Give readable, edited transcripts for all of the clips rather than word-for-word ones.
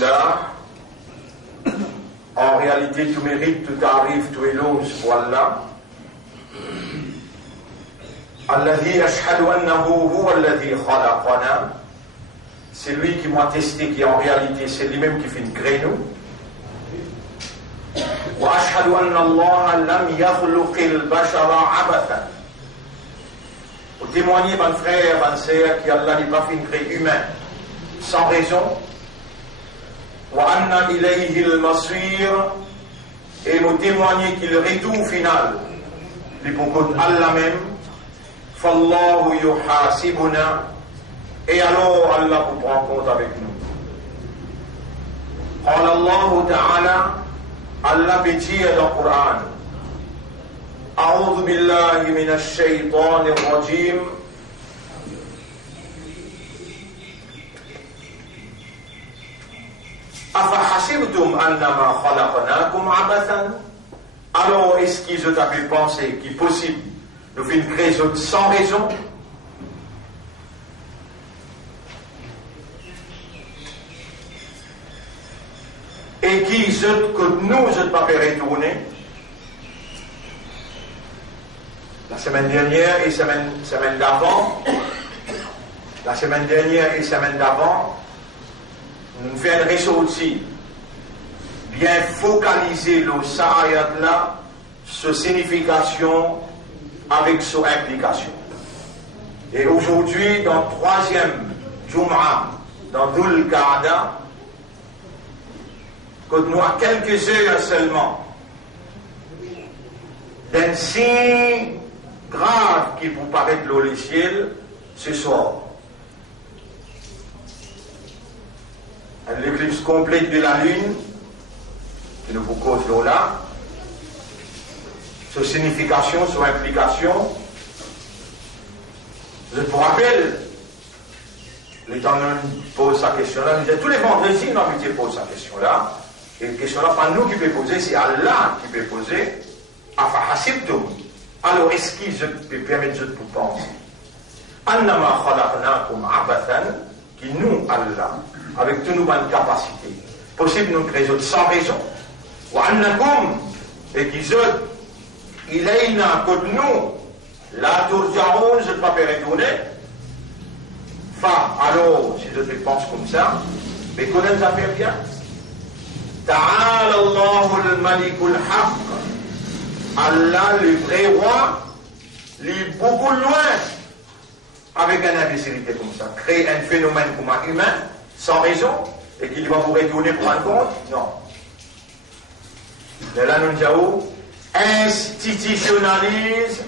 là, en réalité, tout mérite, tout arrive, tout éloge pour Allah. Alladhi ashhadu annahu huwa alladhi khalaqana. C'est lui qui m'a testé, qui en réalité, c'est lui-même qui fait une créneau. Wa ashhadu anna Allah lam yakhluqil bashara abathan. Pour témoigner, mon frère, mon sœur, qu'Allah n'a pas fait une créé humain sans raison. Wa anna ilayhi al-masir. Et nous témoigner qu'il retour final, c'est pour Allah même. Fallahu yuhasibuna. Et alors Allah vous prend compte avec nous. قال الله تعالى Allah peut dire dans le Coran أعوذ بالله من الشيطان الرجيم أفحسبتم أنما خلقناكم عبثا. Alors est-ce qu'ils ont pu penser qu'il est possible de faire une création sans raison? Et qui que nous ne pas retourner la semaine dernière et semaine d'avant, la semaine dernière et semaine d'avant, nous faisons une ressortie bien focaliser le Sahayat là, sa signification avec son implication. Et aujourd'hui, dans le troisième Jum'a, dans Dhul Qa'da, que nous à quelques heures seulement d'un signe grave qui vous paraît de l'eau les ciels ce soir. L'éclipse complète de la lune qui nous cause l'eau là, sa signification, son implication. Je vous rappelle, l'Éternel pose sa question là, tous les vendredis, il pose sa question là. Et la question là, pas nous qui peut poser, c'est Allah qui peut poser. Afahasibtum. Alors, est-ce qu'il peut permettre de vous penser? Annama khalaqnakum abathan, qui nous, Allah, avec toutes nos bonnes capacités, possible nous créer sans raison. Wa annakum, et qu'ils ont, ilayna, que nous, la turja'oun, je ne pas retourner. Enfin, alors, si je te pense comme ça, mais connaissez ça fait bien. Ta'ala Allahu al-Malikul Haq. Allah, le vrai roi, il est beaucoup loin avec une imbécilité comme ça. Créer un phénomène comme un humain, sans raison, et qu'il va vous retourner pour un compte, non. De là, nous avons institutionnalise,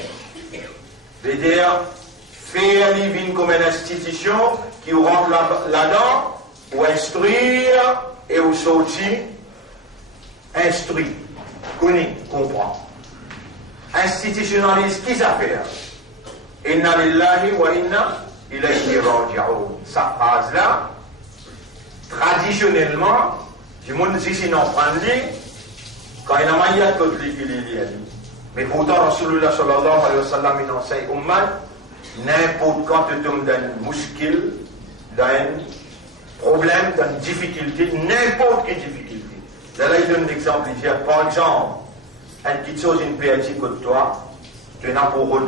c'est-à-dire faire living comme une institution qui rentre là-dedans, ou instruire et ou sortir. Instruit, connaît, comprend. Institutionnalise, qui ça fait? Inna lillahi wa inna ilayhi raji'un. Sa phrase-là, traditionnellement, du monde ici n'en prend lui, quand il y a maillot de lui, il est dit. Mais pourtant, Rasulullah sallallahu alayhi wa sallam, il enseigne ummat, n'importe quand tu tombes dans un muskil, dans un problème, dans une difficulté, n'importe quelle difficulté. Là, il donne l'exemple, il dit, par exemple, un petit chose, une PLC que toi, tu n'as pour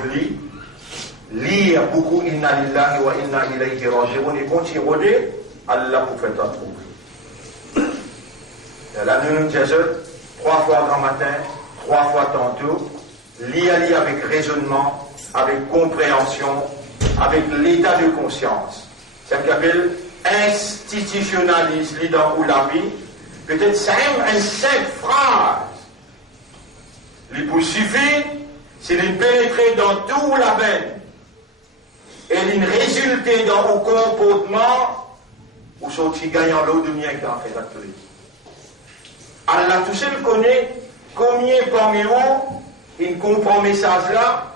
lire beaucoup Inna lillahi wa inna ilayhi raji'un et continuer, Allah pour faire toi trouver. Là, nous disons, 3 fois grand matin, 3 fois tantôt, lire avec raisonnement, avec compréhension, avec l'état de conscience. C'est ce qu'on appelle institutionnalise dans la vie. Peut-être une simple phrase. Il peut suffire, c'est de pénétrer dans tout la veine et de résulter dans le comportement où sont ils gagnant l'eau de mien qui en fait l'actualité. Allah tout seul connaît combien parmi vous il comprend le message là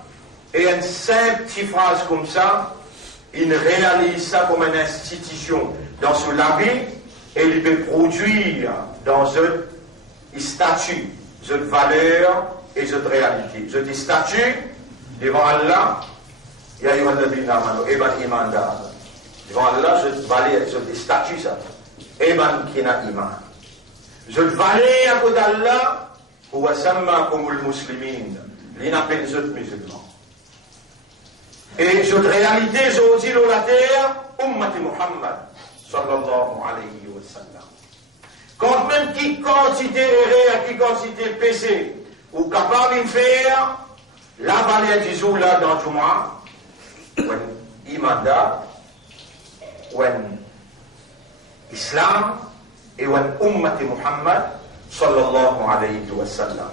et une simple petite phrase comme ça, il réalise ça comme une institution dans ce label. Et il peut produire dans un statut, une valeur et une réalité. Un statut devant Allah, il y a eu un devant Allah, je valais un statut ça. et ban kina iman. Je valais à côté d'Allah, ou à samma comme le muslimin, l'inappel les autres musulmans. Et cette réalité, je dis la terre, ummati Muhammad, sallallahu alayhi wa sallam. Quand même qui quantité erré, qui quantité péché, ou capable de faire, la valeur du jour là dans Juma, ou imanda, ou Islam, et ou ummati Muhammad, sallallahu alayhi wa sallam.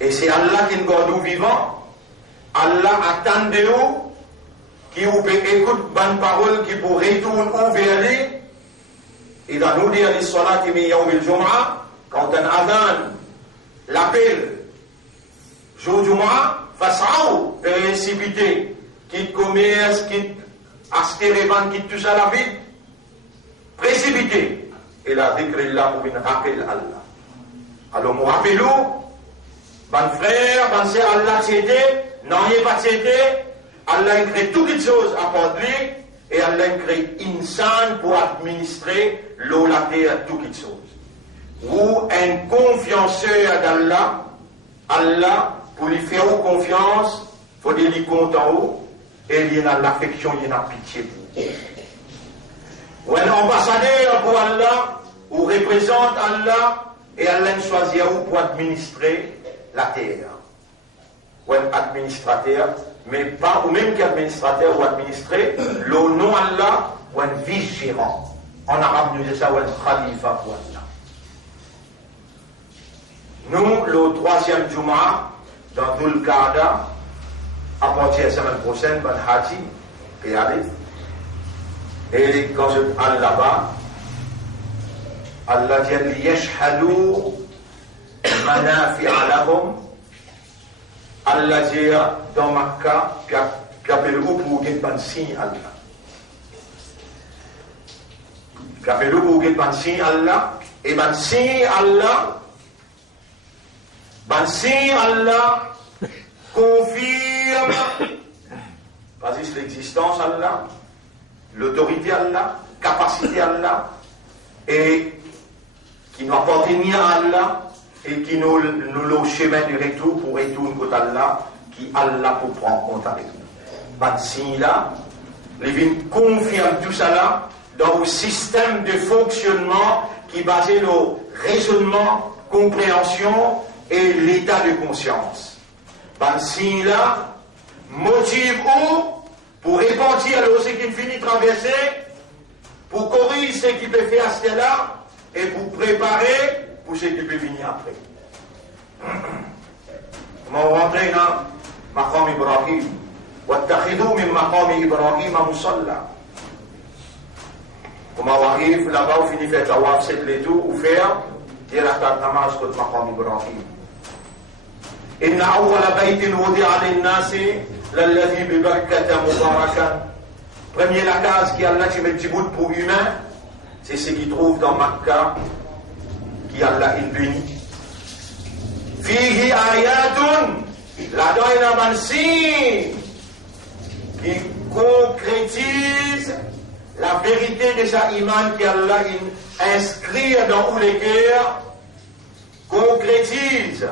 Et c'est Allah qui nous garde vivants, Allah attend de nous, qui vous peut écouter bonne parole, qui pour retourner vers lui. Et dans nous dire les salats qui mis au Jum'a, quand un adhan l'appelle, jour Jum'a, fas'aou, précipité, quitte commerce, quitte aspirement, quitte tout ça la vie, précipité. Et la décret là pour une rappel Allah. Alors, nous rappelons, bon frère, bon sœur, Allah c'était, non, il n'y a pas c'était, Allah a créé toutes les choses à part de lui, et Allah a créé insan pour administrer l'eau, la terre, toutes les choses. Ou un confianceur d'Allah, Allah, pour lui faire confiance, il faut lui compte en haut, et il y a l'affection, il y a la pitié pour lui. Ou un ambassadeur pour Allah, ou représente Allah, et Allah choisit pour administrer la terre. Ou un administrateur, mais pas, ou même qu'administrateur ou administré, le nom Allah, ou un vice-gérant. En arabe, nous disons ça, ou un khalifa pour Allah. Nous, le troisième Juma, dans Dhul Qa'da, à partir de la semaine prochaine, Ben Haji, qui arrive, et quand je parle là-bas, Allah dit liyashhadu manafi'a lahum. Allah dit dans Makkah, puis appelle pour qu'il ban signe Allah. Puis appelle pour qu'il ban signe Allah, et ban signe Allah confirme pas juste l'existence Allah, l'autorité Allah, capacité Allah, et qui nous appartient à Allah, et qui nous le chemin du retour pour retourner contre Allah, qui Allah pour prendre compte avec nous. Par signe là, les vignes confirment tout ça là dans le système de fonctionnement qui est basé sur le raisonnement, compréhension et l'état de conscience. Par signe là, motive où pour répartir ce qui finit de traverser, pour corriger ce qui peut faire à ce là, et pour préparer pour ce qui peut venir après. Comment rentrer dans Maqam Ibrahim? وَاتَّخِذُوا مِن مَقَامِ إِبْرَاهِيمَ مُصَلَّى. Comment on arrive là-bas, on finit de faire tawaf, c'est les tout, ou faire, dire la namaz contre Maqam Ibrahim. إِنَّ أَوَّلَ بَيْتٍ وُضِعَ لِلنَّاسِ لَلَّذِي بِبَرْكَةَ مُبَارَكًا. Premier la case qui a là, qui met du bout pour humain, c'est ce qu'il trouve dans Makkah, qui Allah il bénit. Fihi ayatun, là-dedans il y a un signe qui concrétise la vérité de sa iman qui Allah il inscrit dans tous les cœurs, concrétise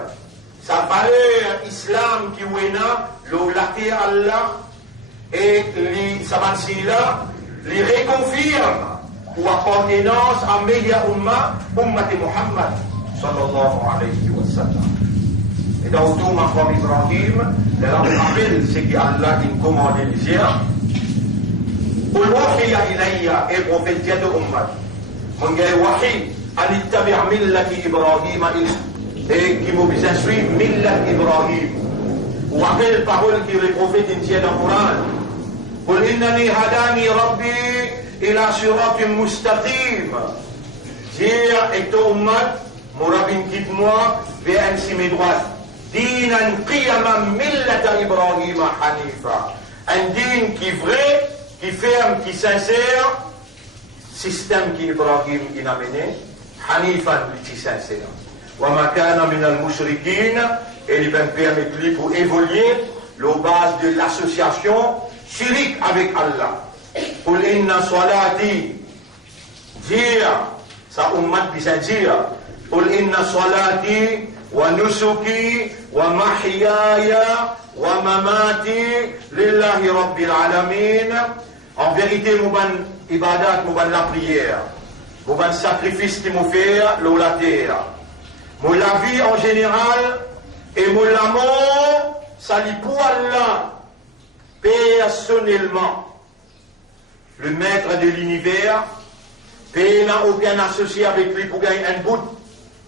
sa valeur islam qui est là, l'olaté Allah, et sa là, les réconfirme ou appartenance à meilleure ummati Muhammad sallallahu alayhi wa sallam. Et dans tout Maqam Ibrahim, elle rappelle ce qu'Allah a commandé les zirs. Qul wahiya ilayya, et prophète dit de ummat. Mon gars wahi, an ittabi' millati Ibrahim, et qui m'oblige à suivre millat Ibrahim. Ou rappelle parole que le prophète dit dans le Coran. Qul innani hadani rabbi ila siratin mustaqim. Dire et ton ummat, mon rabbin quitte-moi vers un chemin droit. Dinan qiyaman millata Ibrahim hanifa. Un din qui est vrai, qui ferme, qui sincère, système qui Ibrahim il a mené, hanifan qui sincère. Wa ma kana min al-mushrikin, et il va permettre lui pour évoluer la base de l'association shirk avec Allah. Qul inna salati, dire sa ummat bisa dire Qul inna salati wa nusuki wa mahyaya wa mamati lillahi rabbil alamin. En vérité, mouban ibadat, mouban la prière, mouban sacrifice qui m'a fait la terre, mou la vie en général et mou la mort, ça li pour Allah personnellement, le maître de l'univers. Pays n'a aucun associé avec lui pour gagner un bout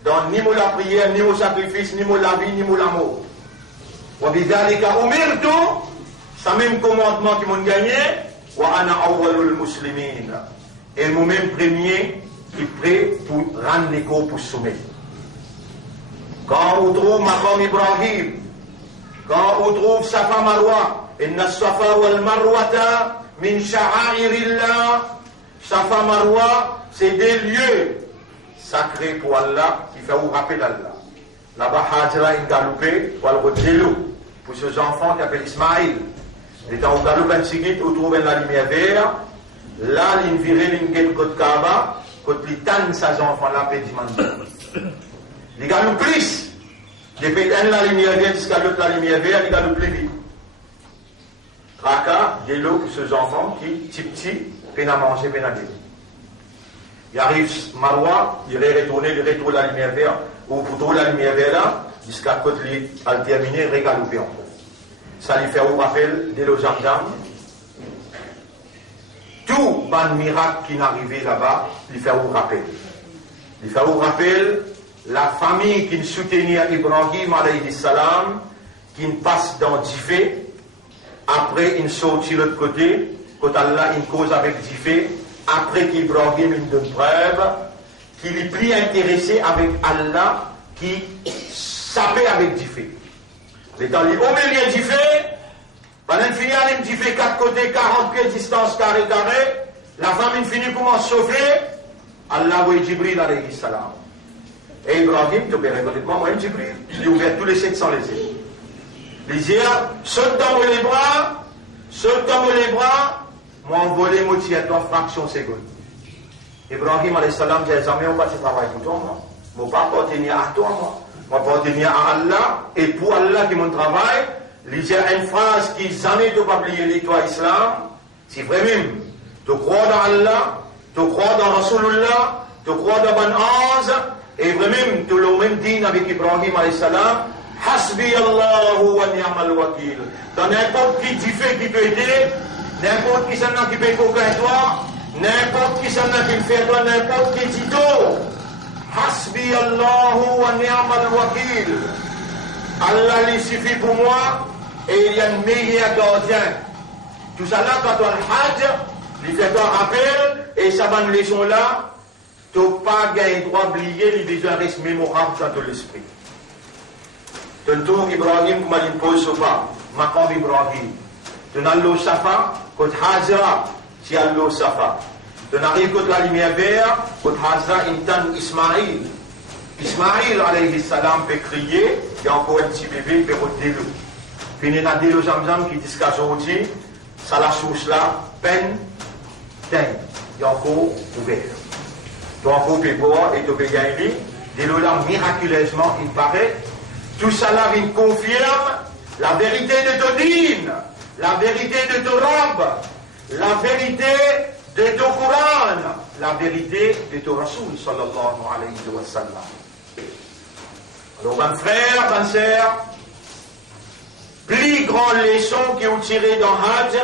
dans ni la prière, ni au sacrifice, ni la vie, ni l'amour. Wabidhalika umirtu, ça même commandement qui m'ont gagné, wa ana awwalul muslimin. Et moi-même premier qui est prêt pour rendre les corps pour sommet. Quand on trouve Maqam Ibrahim, quand on trouve Safa Marwa, inna Safa wal Marwata min sha'airillah. Safa Marwa, c'est des lieux sacrés pour Allah qui fait vous rappeler Allah. Là-bas, Hajra est galopé pour le Rodjelou, pour ces enfants qui appellent Ismaïl. Et quand vous galopez un sigit, vous trouvez la lumière verte. Là, il vire l'ingé côté Kaaba, côté l'Itan, ces enfants-là, pédimant. Il galope plus. Depuis la lumière verte jusqu'à l'autre, la lumière verte, il galope plus vite. Raka, de l'eau pour ces enfants qui, petit, peine à manger, peine à vivre. Il arrive Marwa, il retourne la lumière verte, ou pour la lumière verte là, jusqu'à côté, il terminer, régalouper encore. Ça lui fait un rappel de l'eau Zamzam. Tout bon miracle qui est arrivé là-bas, lui fait un rappel. Il fait un rappel, la famille qui soutenait Ibrahim alayhi salam, qui passe dans Difé, après il sortit de l'autre côté, quand Allah une cause avec Difé, après qu'Ibrahim une donne preuve, qu'il est plus intéressé avec Allah, qui sapait avec Difé. L'état dit, au milieu de Difé, pendant qu'il finit à Difé 4 côtés, 40 pieds de distance, carré, la femme finit comment sauver, Allah voit Jibril alayhi salam. Et Ibrahim, tu peux répondre, moi, Jibril, je l'ai ouvert tous les 700 les yeux. Les yeux, saute dans les bras, moi envolé moitié à toi, fraction seconde. Ibrahim alayhi salam dit, jamais on va se travailler pour toi, moi. Je ne vais pas appartenir à toi, moi. Je vais appartenir à Allah, et pour Allah qui mon travail, il y a une phrase qui jamais ne pas oublier l'histoire islam, c'est vrai même. Tu crois dans Allah, tu crois dans Rasulullah, tu crois dans Ben Anz, et vraiment, tu l'as même dit avec Ibrahim alayhi salam, Hasbi Allahu wa ni'mal wakil. Dans n'importe qui fait qui peut aider, n'importe qui s'en a qui peut coquer toi, n'importe qui s'en a qui fait toi, n'importe qui dit tout. Hasbi Allahu wa ni'mal wakil. Allah il suffit pour moi et il y a un meilleur gardien. Tout ça là, quand on hajj, il fait un rappel et ça va une leçon là, tu n'as pas gagné droit d'oublier les besoins restent mémorables dans l'esprit. Tentu Ibrahim kembali pose sofa, Maqam Ibrahim. Tu n'as l'eau Safa, côte Hajra, si à l'eau Safa. Tu n'as rien côte la lumière verte, côte Hajra, intan Ismaïl. Ismaïl alayhi salam peut crier, il y a encore un petit bébé, il peut rôder l'eau. Puis il y a des lots Zamzam qui disent qu'aujourd'hui, ça la source là, peine, teint, il y a encore ouvert. Tu as encore pu boire et tu peux gagner, des lots là miraculeusement, il paraît. Tout cela il confirme la vérité de ton dîne, la vérité de ton robe, la vérité de ton Coran, la vérité de ton Rasoul sallallahu alayhi wa sallam. Alors, ben frère, ben sœur, plus grande leçon qui ont tiré dans Hajj,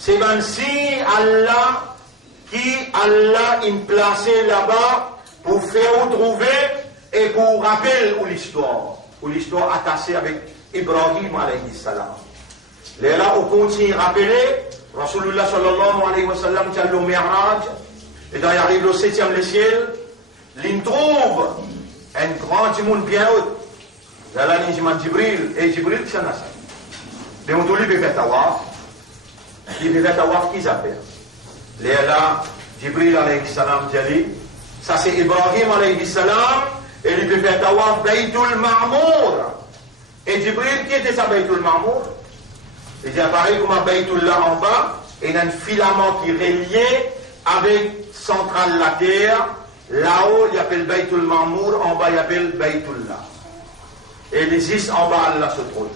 c'est ben si Allah, qui Allah a placé là-bas pour faire trouver et pour rappeler ou l'histoire attachée avec Ibrahim alayhi salam. Là, on continue à rappeler, Rasulullah sallallahu alayhi wa sallam, qui a le Mi'raj, et quand il arrive au 7e ciel, il trouve un grand monde bien haut. Là, il dit Jibril, et Jibril, c'est un assaut. Mais on lui peut faire tawaf. Il peut faire tawaf, qui s'appelle. Là, Jibril alayhi salam, dit, ça c'est Ibrahim alayhi salam, et il peut faire tawaf Baytul Ma'mour. Et Jibril, qui était ça Baytul Ma'mour? Il dit, pareil comme un Baytul là en bas, et il y a un filament qui est relié avec central de la terre. Là-haut, il appelle Baytul Mamour, en bas, il appelle Baytullah. Et les 10 en bas, Allah se trouve.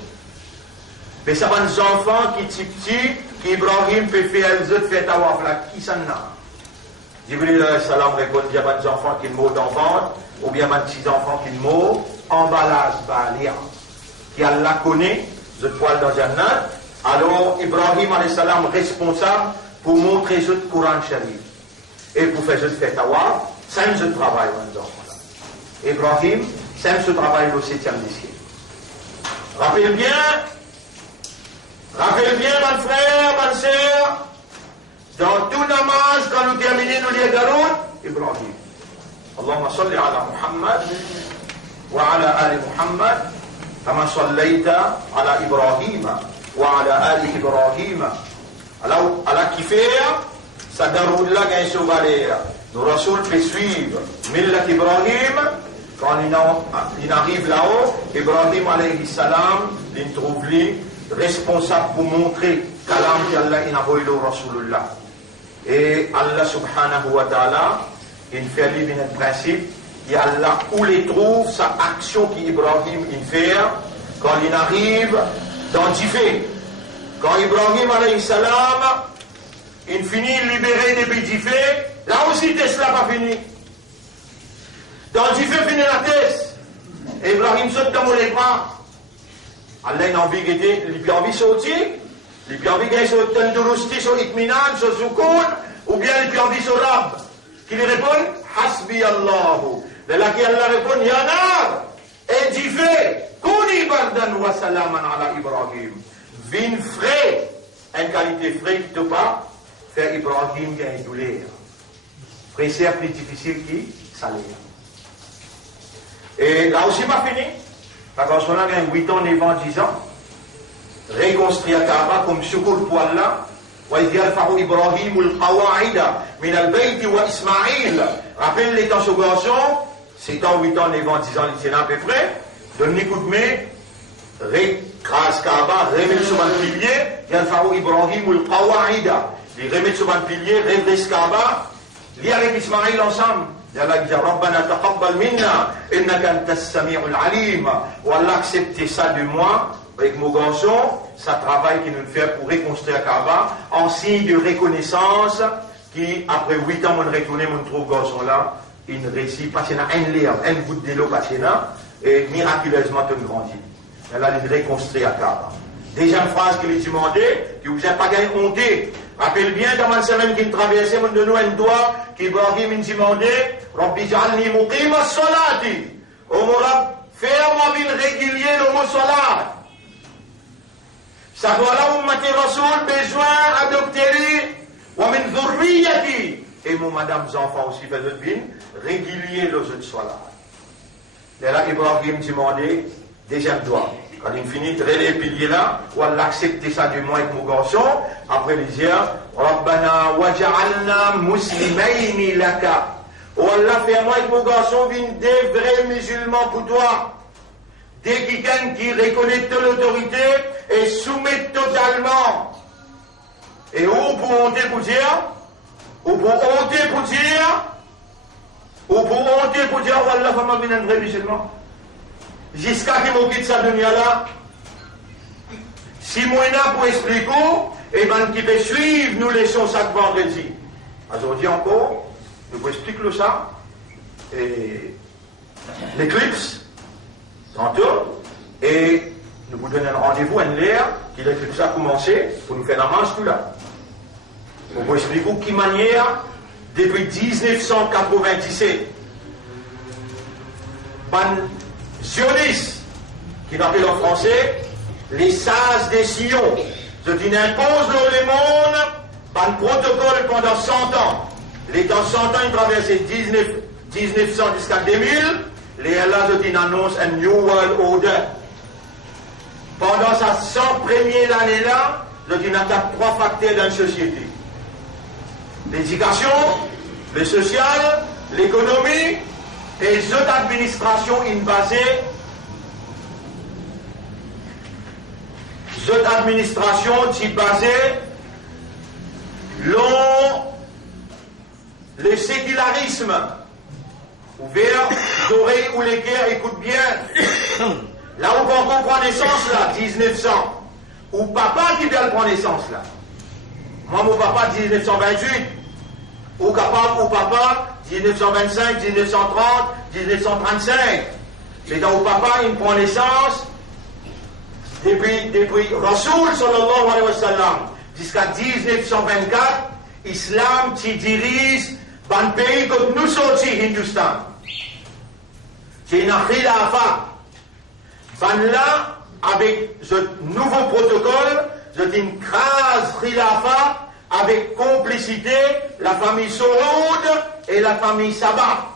Mais ça va des enfants qui sont petits, qui Ibrahim peut faire les autres faire tawaf là. Qui s'en a? Jibril salam répond, il y a des enfants qui mourent d'enfant, ou bien des petits enfants qui mourent, emballage, balia, qui Allah connaît, je poil dans Jannat. Alors, Ibrahim alayhi salam responsable pour montrer ce Coran Sharif. Et pour faire ce fait tawaf, c'est un travail, les enfants là. Ibrahim, c'est ce travail au 7e siècle. Rappelez bien, mon frère, ma soeur, dans tout namaz, quand nous terminons nous les Daroud, Ibrahim. Allahumma salli ala Muhammad wa ala ali Muhammad kama sallaita ala Ibrahim wa ala ali Ibrahim. Alors, à la kiféa, ça Daroud là gagne sur Valéa. Nos Rasoul peut suivre Millat Ibrahim. Quand il arrive là-haut, Ibrahim alayhi salam, il trouve lui responsable pour montrer kalam qu'Allah il a envoyé au Rasulullah. Et Allah subhanahu wa ta'ala, il fait lui un principe, et Allah où il trouve sa action qu'Ibrahim il fait quand il arrive dans Jifé. Quand Ibrahim alayhi salam, il finit libéré des Jifé, là aussi Tesla pas fini. Dans Jifé finit la tête. Ibrahim saute dans les bras. Allah a envie de dire, il a envie de sortir, il a envie de sortir sur Tandourousti, sur Itminan, sur Soukoun, ou bien il a envie de sur Rab. Qui lui répond, Hasbi Allahu. De là qui Allah répond, Yanar, et Jifé, Kouni bardan wa salaman ala Ibrahim. Vin frais, une qualité frais qui te pas, faire Ibrahim qui a une douleur. Frais c'est plus difficile qui salaire. Et là aussi, pas fini. Parce qu'on a 8 ans, 9 ans, 10 ans. Reconstruire Kaaba comme secours pour Allah. وإذ يرفع إبراهيم القواعد من البيت وإسماعيل. Rappelle les temps sur garçon, 7 ans, 8 ans, 9 ans, 10 ans, il à peu près. Donne-lui coup de main, recrase Kaaba, remet sur un pilier, يرفع إبراهيم القواعد. Il remet sur un pilier, redresse Kaaba, lit avec Ismaïl ensemble. Allah dit Rabbana taqabbal minna innaka antas sami'ul alim. Ou Allah accepte ça de moi avec mon garçon, ça travail qu'il nous fait pour reconstruire Kaaba en signe de reconnaissance qui après 8 ans on retourne mon trouve garçon là, il réussit parce qu'il y a un lien, un goutte de l'eau passé là et miraculeusement il grandit. Allah il reconstruit Kaaba. Deuxième phrase qu'il lui demandait, que vous n'avez pas gagné honte. Rappelle bien dans la semaine qu'il traversait, mon de nous un doigt, qu'Ibrahim il demandait, Rabbi ja'alni muqima as-salati. Oh mon Rab, fais-moi bien régulier le mot salat. Ça doit là où Mati Rasoul besoin adopter wa min dhurriyati. Et mon madame enfants aussi fait le bien, régulier le jeu de salat. Et là, Ibrahim demandait, deuxième doigt. Quand il finit de les piliers là, ou Allah accepter ça du moins avec mon garçon, après il dit Rabbana waj'alna muslimayni laka. Oh Allah, fais-moi avec mon garçon des vrais musulmans pour toi. Des quelqu'un qui reconnaît toute l'autorité et soumet totalement. Et où pour honter pour dire, ou pour honter pour dire, ou pour honter pour dire, oh Allah, fais-moi un vrai musulman. Jusqu'à ce que je quitte cette dunya-là, si moi là pour expliquer, et bien qui peut suivre, nous laissons ça de vendredi. Aujourd'hui encore, nous vous expliquer ça, et l'éclipse, tantôt, et nous vous donnons un rendez-vous, une l'air, qui l'éclipse a commencé, pour nous faire la manche tout là. Pour vous expliquer de quelle manière, depuis 1997, sionistes, qui l'appellent en français, les sages des Sions, ce qui impose le monde par le protocole pendant 100 ans. Les temps 100 ans, ils traversaient 1900 jusqu'à 2000, les Allah qui annoncent un New World Order. Pendant sa 100 première année-là, ils attaquent 3 facteurs dans la société. L'éducation, le social, l'économie, et cette administration est basée, cette administration est basée le sécularisme. Ouvert, l'oreille ou les cœurs, écoute bien. Là où on prend naissance, là, 1900. Ou papa qui vient prendre naissance, là. Moi, mon papa, 1928. Ou papa, 1925, 1930, 1935. C'est dans où papa, il prend naissance depuis Rasoul, sallallahu alayhi wa sallam, jusqu'à 1924, Islam qui dirige un pays comme nous sortis, Hindustan. C'est une khilafa. Là, avec ce nouveau protocole, c'est une crase khilafa avec complicité, la famille Saoud et la famille Sabah,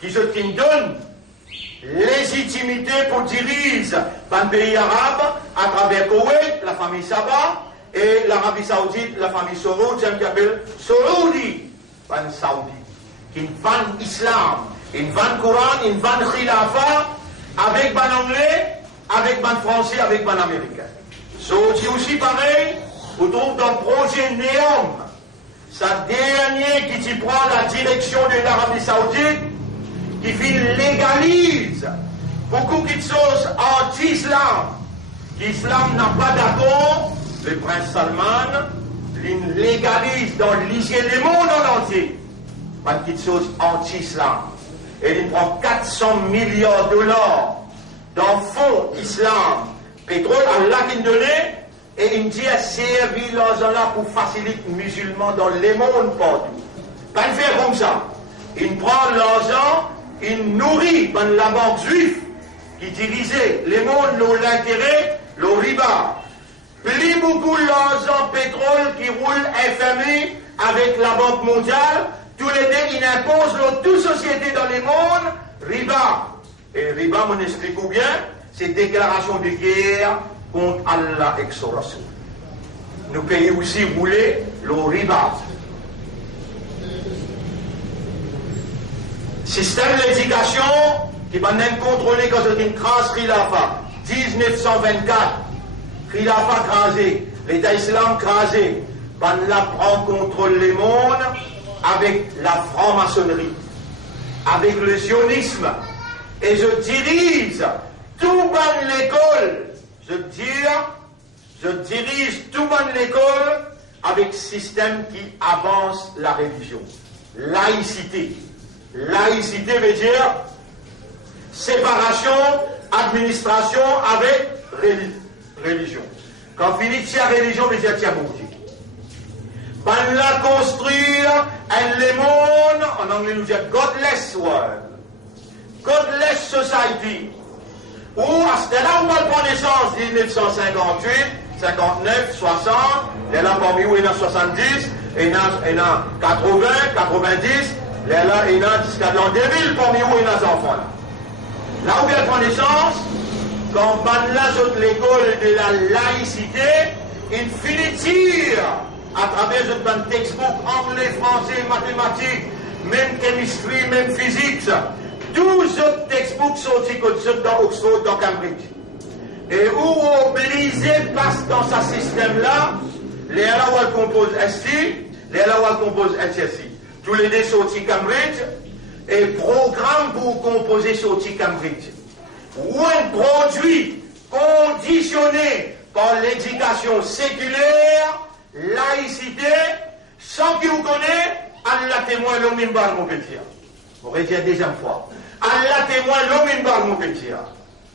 qui se donnent légitimité pour diriger un pays arabe à travers Koweït, la famille Sabah, et l'Arabie Saoudite, la famille Saoud, j'aime qu'appelle Saoudi, un Saoudi, qui vend islam, ils vendent Coran, ils vendent khilafa, avec un anglais, avec un français, avec un américain. Saoudi aussi pareil, vous trouvez dans le projet Néom, sa dernière qui prend la direction de l'Arabie Saoudite, qui légalise beaucoup de choses anti-islam. L'islam n'a pas d'accord, le prince Salman il légalise dans l'hygiène du monde en entier. Pas de choses anti-islam. Et il prend 400 milliards de dollars dans fonds islam, pétrole, Allah qui donnait, et il dit à servir l'argent là pour faciliter les musulmans dans le monde partout. Pas de faire comme ça. Il prend l'argent, il nourrit la banque juive qui dirigeait les mondes, l'intérêt, le riba. Plus beaucoup l'argent pétrole qui roule FMI avec la Banque mondiale, tous les deux, il impose toute société dans les mondes, riba. Et riba, on explique bien, c'est déclaration de guerre contre Allah et son Rasoul. Nous pays aussi rouler le riba. Système d'éducation qui va même contrôler quand c'est une crasse khilafa. 1924, khilafa crasé, l'État islam crasé. Ben là prend contrôle les mondes avec la franc-maçonnerie, avec le sionisme. Et je dirige tout ban l'école. Je dirige tout ban l'école avec système qui avance la religion. Laïcité. Laïcité veut dire séparation, administration avec religion. Quand finit la religion, veut dire tiens bon Dieu. Ben la construire un monde, en anglais nous dit godless world, godless society. Où à ce là où on prend naissance 1958, 59, 60, il y en a parmi où il y en a 70, il y en a 80, 90, il y en a jusqu'à l'an 2000 parmi où il y en a des enfants. Là où il prend naissance, quand on là sur l'école de la laïcité, il finit à travers un textbook anglais, français, mathématiques, même chimie, même physique. 12 autres textbooks sortis dans Oxford, dans Cambridge. Et où Obligé passe dans ce système-là, les là où elle compose ST, les là où elle compose HSI. Tous les deux sortis Cambridge, et programme pour composer sortis Cambridge. Ou un produit conditionné par l'éducation séculaire, laïcité, sans qu'il vous connaisse, Allah témoin l'homme imbar mon petit. On va dire deuxième fois. Allah témoin l'homme imbar mon petit.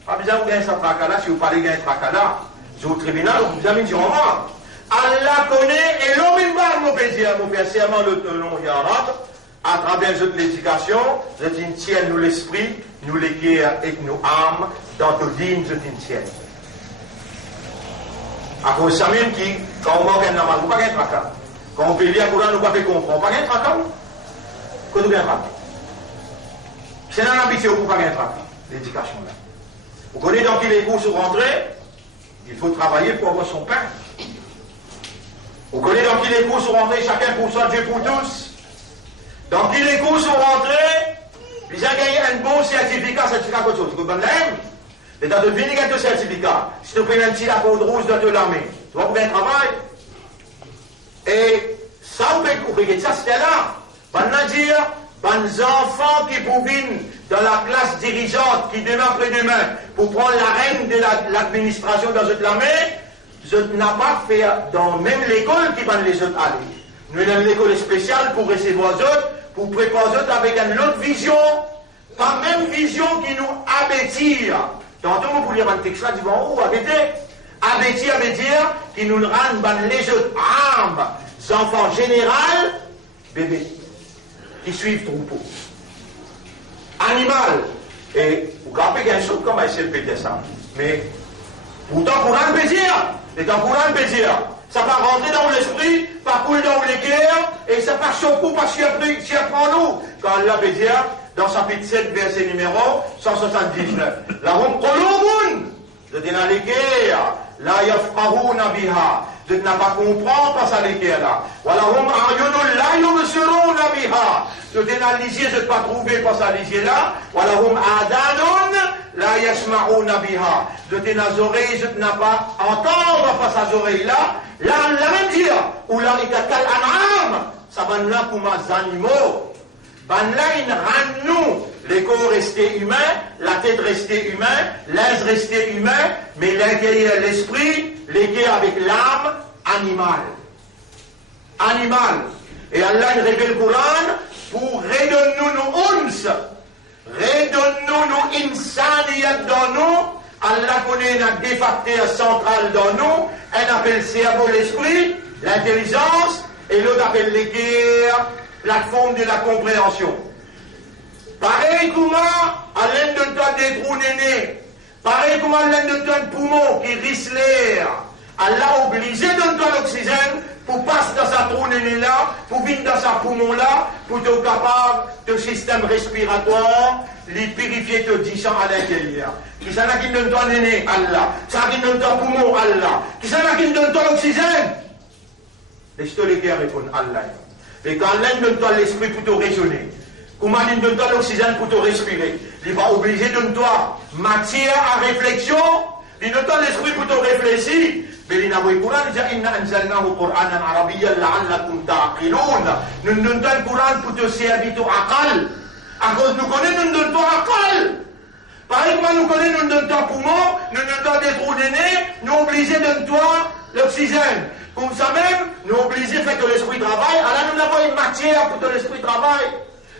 Pas besoin de gagner ce tracas-là, si vous parlez de gagner ce tracas-là, je au tribunal, vous avez dit moi. Allah connaît et l'homme imbar mon petit. Mon père, serment le nom et arabe, à travers l'éducation, je tiens nous l'esprit, nous les cœurs et nos âmes, dans le digne, je tiens. À cause de ça même qui, quand on manque un namaz, vous n'avez pas de tracas. Quand on peut lire le Coran, nous ne pouvons pas comprendre. Pas de tracas. Que nous avons pas. C'est un habitué pour pas de tracas, l'éducation là. Vous connaissez dans qui les cours sont rentrés, il faut travailler pour avoir son pain. Vous connaissez dans qui les cours sont rentrés, chacun pour soi, Dieu pour tous. Dans qui les cours sont rentrés, ils ont gagné un bon certificat autre chose. Vous comprenez? Et dans le vinigat de certificat, si tu prends un petit lapin de rouge dans de l'armée, tu vas faire un travail. Et ça, vous pouvez ça, c'était là. Banna dire, les enfants qui viennent dans la classe dirigeante, qui demain après-demain, pour prendre la reine de l'administration dans cette l'armée, je n'ai pas fait dans même l'école qui va les autres aller. Nous avons l'école spéciale pour recevoir les autres, pour préparer les autres avec une autre vision, pas même vision qui nous abêtit. Tantôt, vous pouvez lire un texte là, du bon, abêtit veut dire qui nous rend les autres armes, les enfants général, bébés, qui suivent troupeau. Animal. Et vous rappelez qu'il y a une chose comme essayer de péter ça. Mais pourtant, Courant peut dire, et dans Courant peut dire, ça va rentrer dans l'esprit, pas couler dans les guerres, et ça va choquer parce qu'il apprend nous. Quand Allah peut dire, dans chapitre 7, verset numéro 179, la hum qulubun, je dis dans les guerres, la yafqahuna biha, je n'ai pas comprendre pas ça les guerres là. Voilà hum ayunun la yubsiruna biha, je dis dans les yeux, je n'ai pas trouvé pas ça les yeux là. Voilà hum adanun la yasma'una biha, je dis dans les oreilles, je n'ai pas entendre pas ça les oreilles là. Là, la même dire, ou là, il y a tel anam, ça va là pour mes animaux. Ben là, il rend nous, les corps restés humains, la tête restée humaine, l'âge resté humain, mais l'intérieur, l'esprit, lié avec l'âme animale. Animal. Et Allah, il révèle le Coran pour redonner nos uns, redonner nos insaniyat dans nous. Allah connaît une défacteur centrale dans nous, elle appelle le cerveau, l'esprit, l'intelligence, et l'autre appelle les guerres, plateforme de la compréhension. Pareil comment, à l'aide de toi détrôné, pareil comment à l'aide de toi poumon qui risse l'air, Allah obligé de toi l'oxygène pour passer dans sa trou là, pour venir dans sa poumon là, pour être capable de système respiratoire, les purifier de 10 ans à l'intérieur. Qui s'en a qui donne toi néné, Allah. Qui s'en a qui donne toi poumon, Allah. Qui s'en a qui donne toi l'oxygène. Laisse-toi les guerres répondre, Allah. Et quand Allah donne toi l'esprit pour te raisonner, comment il donne toi l'oxygène pour te respirer, il va obliger de donner toi matière à réflexion, il donne toi l'esprit pour te réfléchir. Mais il n'a pas eu le Coran, il dit inna anzalnahu Qur'anan arabiyyan la'allakum ta'qilun. Nous donnons le Coran pour te servir ton aqal. À cause nous connaissons, nous donnons ton aqal. Par exemple, nous connaissons, nous donnons ton poumon, nous donnons des trous d'aînés, nous obligés de donner toi l'oxygène. Comme ça même, nous obligés de faire que l'esprit travaille. Alors nous n'avons une matière pour que l'esprit travaille.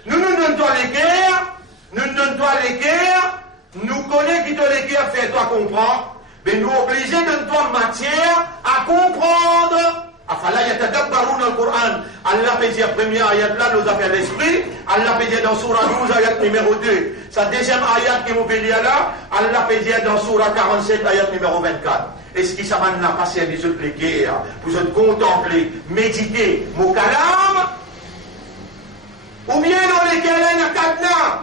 Nous donnons toi les guerres, nous donnons toi les guerres, nous connaissons qui te les guerres fait toi comprendre. Mais nous obligés de toi matière à comprendre. Afala yatadabbarun al-Qur'an. Allah peut dire première ayat là nous a fait l'esprit. Allah peut dire dans Surah 12 ayat numéro 2. Sa deuxième ayat qui nous peut dire là, Allah peut dire dans Surah 47 ayat numéro 24. Est-ce que ça va nous passer à des autres les guerres pour se contempler, méditer, mon kalam, ou bien dans les câlins à Kadna.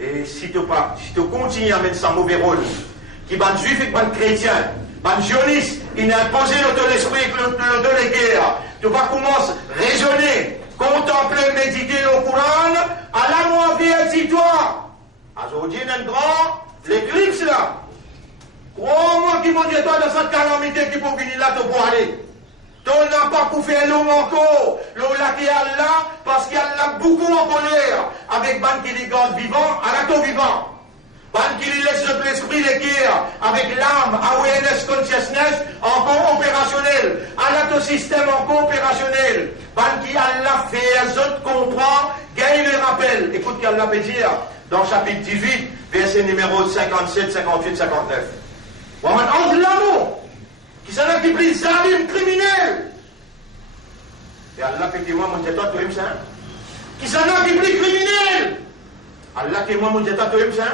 Et si tu continues à mettre ça mauvais rôle, qui va être juif et qui va être chrétien, ban sioniste, il a imposé l'esprit de les guerres. Tu vas commencer à raisonner, contempler, méditer le Coran, à la moitié dis-toi. Aujourd'hui, il y a un grand, l'éclipse là. Crois-moi qui vont dire toi dans cette calamité qui peut venir là te pour aller. Tu n'as pas pour faire l'eau encore. L'eau là qui est là, parce qu'il y a beaucoup en colère. Avec ban qui les garde vivants, à la vivant. Ban qui les laisse l'esprit les guerres, avec l'âme, awareness, consciousness, encore opérationnel. À la système encore opérationnel. Ban qui Allah fait, les autres comprennent, gagne les rappels. Écoute ce qu'Allah peut dire dans chapitre 18, verset numéro 57, 58, 59. Waman azlamu, qui s'en a qui pris zalim criminel. Et Allah fait témoin, mon Dieu, toi, tu aimes ça? Qui s'en a qui pris criminel? Allah témoin, mon Dieu, toi, tu aimes ça?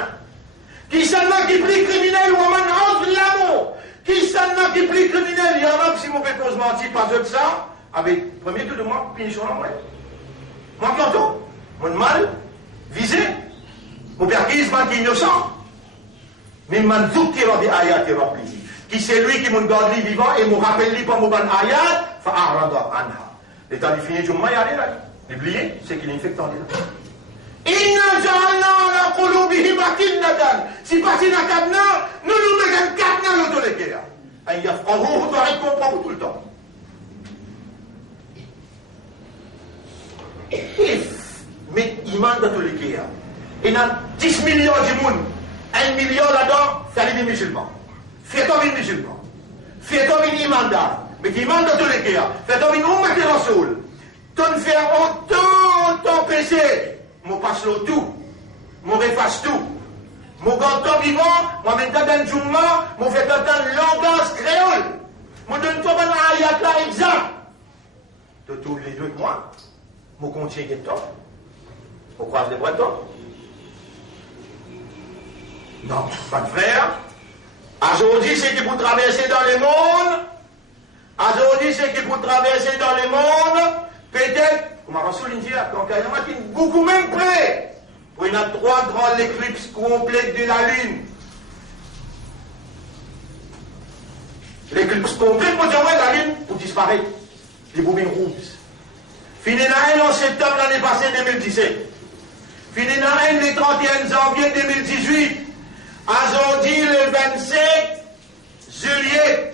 Qui s'en a qui pris criminel? Waman azlamu, qui s'en a qui pris criminel? Il y en a, si mon père cause mentir, pas de ça, avec premier tout de moi, punition en moi. Moi qui entends, mon mal, visé, mon père qui est innocent. Mais man zoukira bi ayati rabbihi. Qui c'est lui qui me garde vivant et me rappelle lui par mon ban ayat, fa a'rada anha. L'état du fini, je m'en y aller là. L'oublier, c'est qu'il est infecté en là. Inna ja'alna ala qulubihim akinnatan. Si parti na kadna, nous mettons kadna dans tous les guerres. Ay yafqahuhu, tu arrêtes comprendre tout le temps. imam catholique. Il y a 10 millions de monde. 1 million là-dedans, c'est des musulmans. Faites-vous des musulmans. Faites-vous des imams d'art. Mais qui imam catholique. Faites-vous des ummat de Rasoul. Ton faire autant péché. Moi passe le tout. Moi refasse tout. Moi quand ton vivant, moi maintenant dans le Jumma, moi fais entendre langage créole. Moi donne toi un ayat là exact. De tous les deux de moi, moi continue de temps. Moi croise les bretons. Non, pas de frère. Aujourd'hui, c'est qui pour traverser dans le monde. Aujourd'hui, c'est qui pour traverser dans le monde. Peut-être, comme Rasoul dit, quand il y a beaucoup même près. Il y a 3 grandes éclipses complètes de la Lune. L'éclipse complète, pour dire, ouais, la Lune, pour disparaître. Les boubines rouges. Fini en septembre l'année passée, 2017. Fini le 31 janvier 2018. Aujourd'hui, le 27 juillet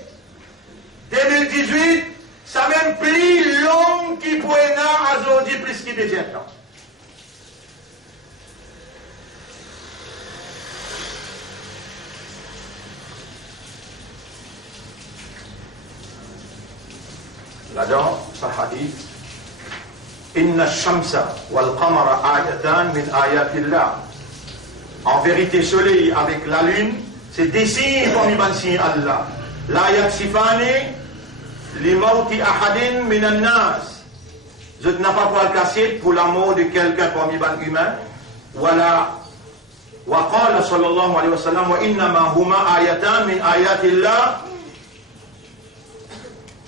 2018, ça même plus long qui pourrait être aujourd'hui plus qu'il déjà temps. Là-dedans, ce hadith, Inna shamsa wal qamara ayatan min ayatillah. En vérité, soleil avec la lune, c'est des signes parmi les signes Allah. La yaksifani li mauti ahadin min an-nas. Je n'ai pas pour le casser pour la mort de quelqu'un parmi les humains. Voilà. Wa qala sallallahu alayhi wa sallam wa innama huma ayatan min ayatillah.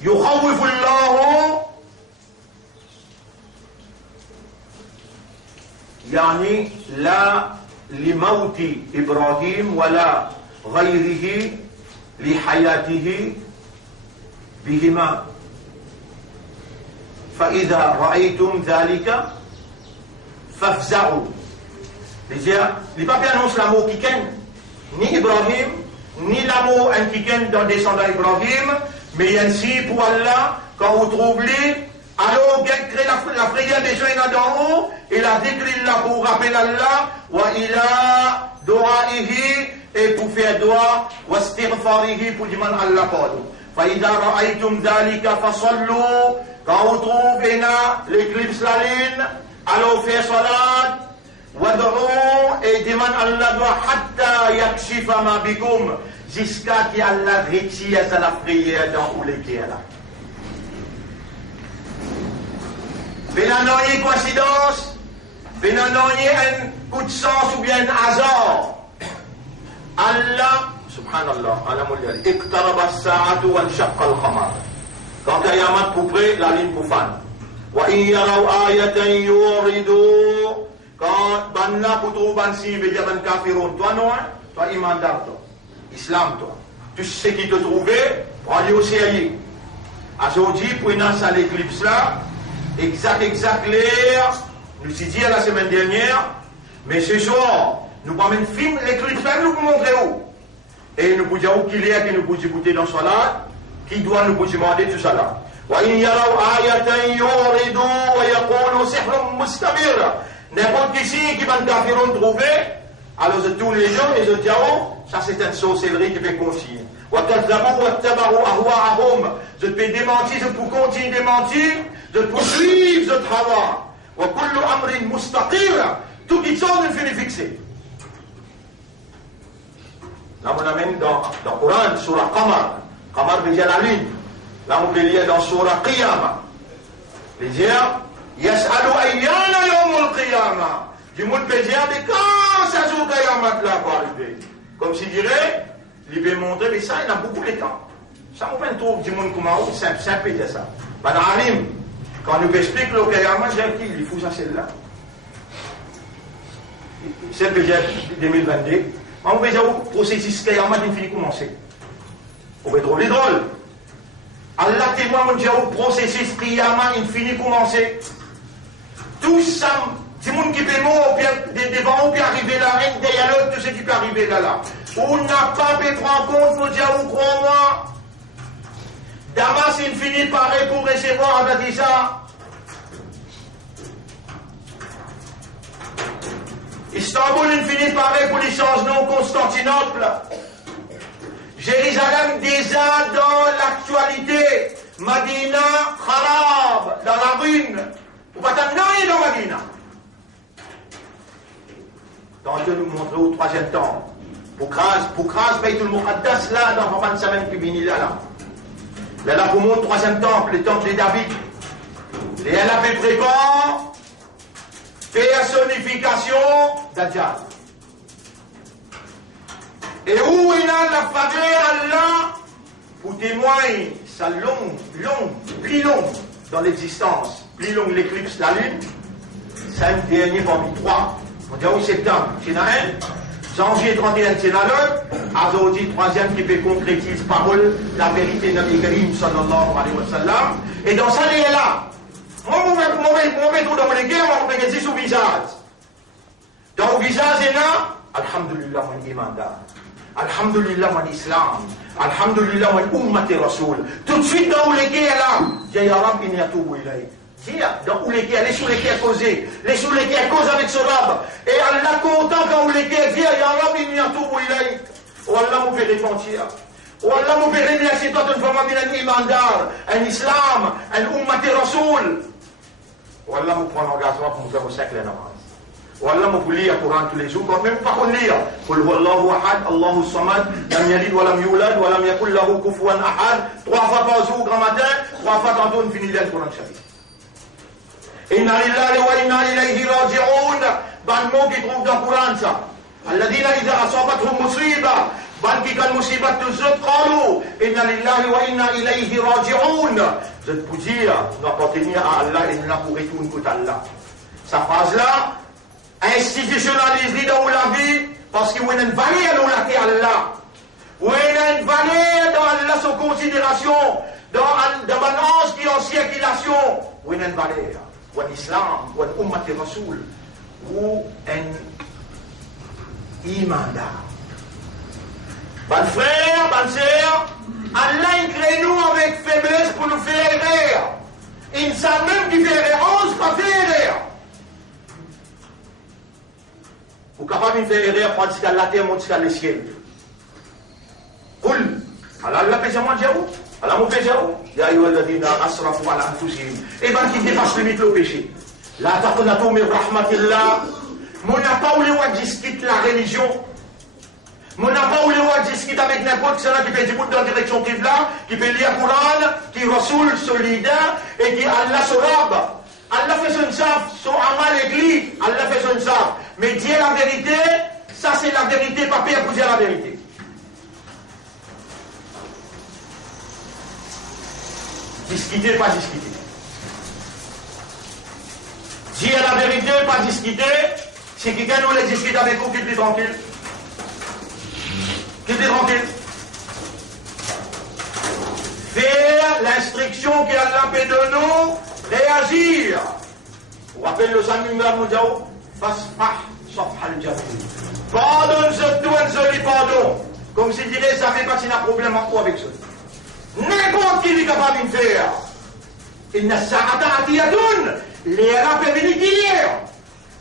Yukhawwifu Allahu يعني لا لموت إبراهيم ولا غيره لحياته بهما فإذا رأيتم ذلك فافزعوا. Les papiers annoncent l'amour qui ken, ni Ibrahim, ni l'amour qui ken dans descendant Ibrahim, mais ainsi pour Allah, quand vous trouvez alors, créer la prière des gens d'en haut, et la décline là pour rappeler Allah, wa ila doa'ihi, et pour faire doa, wa stirfarihi pour demander Allah pardon. Fa idha ra'aytum dhalika fasallu, quand vous trouvez là l'éclipse la lune, alors fait salat, wad'u, et demande Allah doa, hatta yakshifa ma bikum, jusqu'à ce qu'Allah retire la prière dans où les guerres là. Benanoye coïncidence, benanoye un coup de sens ou bien un hasard. Allah, subhanallah, Allah mouliali, iktaraba as-sa'atu wa shaqqa al-qamar. Quand Kayamat pour près, la ligne pour fan. Wa in yaraw ayatan yuridu. Quand banna pour trouver ban si veut dire ban kafirun, toi non, toi imandar toi. Islam toi. Tu sais qui te trouvait, radio CAI. Aujourd'hui pour une à l'éclipse là. Exact l'air, nous s'y dit la semaine dernière, mais ce soir, nous prenons un film, l'éclipse, nous vous montrer où. Et nous vous dire où qu'il est, qui nous vous écouter dans ce là, qui doit nous vous demander tout ça là. N'importe qui ici qui va nous kafirun trouver, alors de tous les gens, les autres ça c'est une sorcellerie qui fait consigne. Je peux démentir, je peux continuer de démentir, je peux suivre ce travail. Tout qui sont une finit fixé. Là, on amène dans le Coran, sur la Qamar. Qamar veut dire la lune. Là, on peut lire dans Surah Qiyamah. Veut dire, Yas'alu ayyana yawmul Qiyamah. Du monde peut dire, mais quand ça joue Qiyamah là va arriver? Comme s'il dirait, il veut montrer, mais ça, il a beaucoup de temps. Ça, on peut trouver du monde comme ça, c'est simple de ça. Madame Alim, quand nous explique le Qiyamah, j'ai dit, il faut ça, celle-là. Celle que j'ai 2022. On va dire, le processus Qiyamah, il finit de commencer. On va trouver drôle. Allah témoin, on dit, le processus Qiyamah, il finit de commencer. Tout ça, du monde qui peut mourir, devant ou peut arriver là, un derrière l'autre, tout ce qui peut arriver là. On n'a pas pu prendre compte, il faut dire, ou crois-moi. Damas, il finit par pour recevoir avec ça. Istanbul finit par pour les changements Constantinople. Jérusalem déjà dans l'actualité. Madina, Kharab, dans la ruine. Vous ne pouvez pas rien dans Madina. Donc Dieu nous montre au troisième temps. Pour craser Baytul Muqaddas là, dans la semaine qui vient là. Là, pour montre le troisième temple, le temple de David. Et elle a fait préparé personnification d'Adjad. Et où il a la faveur Allah pour témoigner sa plus longue dans l'existence, plus longue l'éclipse de la lune, 5 derniers parmi 3. On dit où septembre, c'est un, janvier 31, c'est un autre, Azodi 3e qui peut concrétiser parole, la vérité de Nabi Karim sallallahu alayhi wa sallam. Et dans ça, il est là. Moi, je vais tout dans mon équerre, on va regarder sous le visage. Dans le visage, il y a, Alhamdulillah, mon imanda. Alhamdulillah, mon islam. Alhamdulillah, mon ummati rasoul. Tout de suite, dans l'équerre, là, j'ai ya Rab, il y a tout où il est. Dans l'équerre, les sous l'équerre causés, les sous l'équerre causent avec ce rab. Et Allah content quand l'équerre dit, ya Rab, il y a tout où il est. Oh Allah, vous fait repentir. Oh Allah, vous fait remercier toi, une femme, un imandar, un islam, un ummati rasoul. Oh Allah, vous prend l'engagement pour nous faire au siècle la namaz. Oh Allah, vous lire le Coran tous les jours, quand même pas qu'on lire. Qul huwallahu ahad, Allahu samad, lam yalid wa lam yulad, wa lam yakul lahu kufuwan ahad. 3 fois par jour, grand matin, 3 fois tantôt, on finit le Coran Sharif. Inna lillahi wa inna ilayhi raji'un. Ban mot qui trouve dans le Coran ça. Alladhina idha asabathum musiba, ban qui quand musibat tous autres qalu inna lillahi wa inna ilayhi raji'un. Je peux dire, nous appartenons à Allah et nous n'avons pour retourner côté Allah. Sa phrase là, institutionnalisée dans la vie, parce qu'il y a une valeur dans la Allah. Il y a une valeur dans Allah sans considération, dans un ange qui est en circulation. Il y a une valeur. Ou un islam, ou un ummat rasoul, ou un imanda. Bon frère, bonne sœur, Allah crée nous avec faiblesse pour nous faire erreur. Il sait même qui fait erreur, on pas faire erreur. Vous êtes capable de faire erreur quand il y a la terre, quand il y a le ciel. Cool. Alors Allah fait moi dire où? Alors mon péché où? Ya ayyuhalladhina asrafu ala anfusihim. Et bien qui dépasse limite le péché. La taqnatu min rahmatillah. Mon n'a pas voulu discuter la religion. Mon n'a pas voulu discuter avec n'importe qui qui fait du bout dans la direction Qibla, qui fait lire le Coran, qui rasoul solidaire et qui Allah se rabe. Allah fait son saf, son amal église, Allah fait son saf. Mais dire la vérité, ça c'est la vérité, pas pire pour dire la vérité. Discuter, pas discuter. Dire la vérité, pas discuter. Si quelqu'un nous les discute avec vous, qu'il est tranquille. Qu'il est tranquille. Faire l'instruction qu'Allah fait de nous, réagir. On rappelle le Samuel Moudjaou, Fasfah, Safhal Jamil. Pardonne ce tout, un seul pardon. Comme s'il dirait, ça ne fait pas si un problème en quoi avec ça. N'importe qui est capable de faire. Il n'a pas atiyadun. Les rappels hier.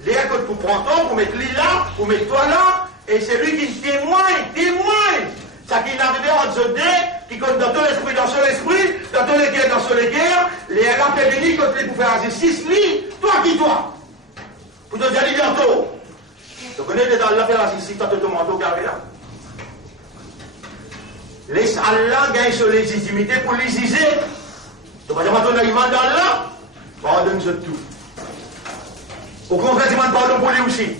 Les que tu prends temps pour mettre lui là, pour mettre toi là, et c'est lui qui témoigne. Ça qui n'arrive à se dire, qui compte dans ton esprit, dans son esprit, dans ton équerre, dans son équerre, les rappels quand tu pour faire la justice, lui, toi qui toi. Pour te dire bientôt. Tu connais déjà l'affaire la justice, tu as ton manteau carré là. Laisse Allah gagner sa légitimité pour l'exiger. Tu vas dire maintenant l'imam d'Allah, pardonne-ce tout. Au contraire, tu demandes pardon pour lui aussi.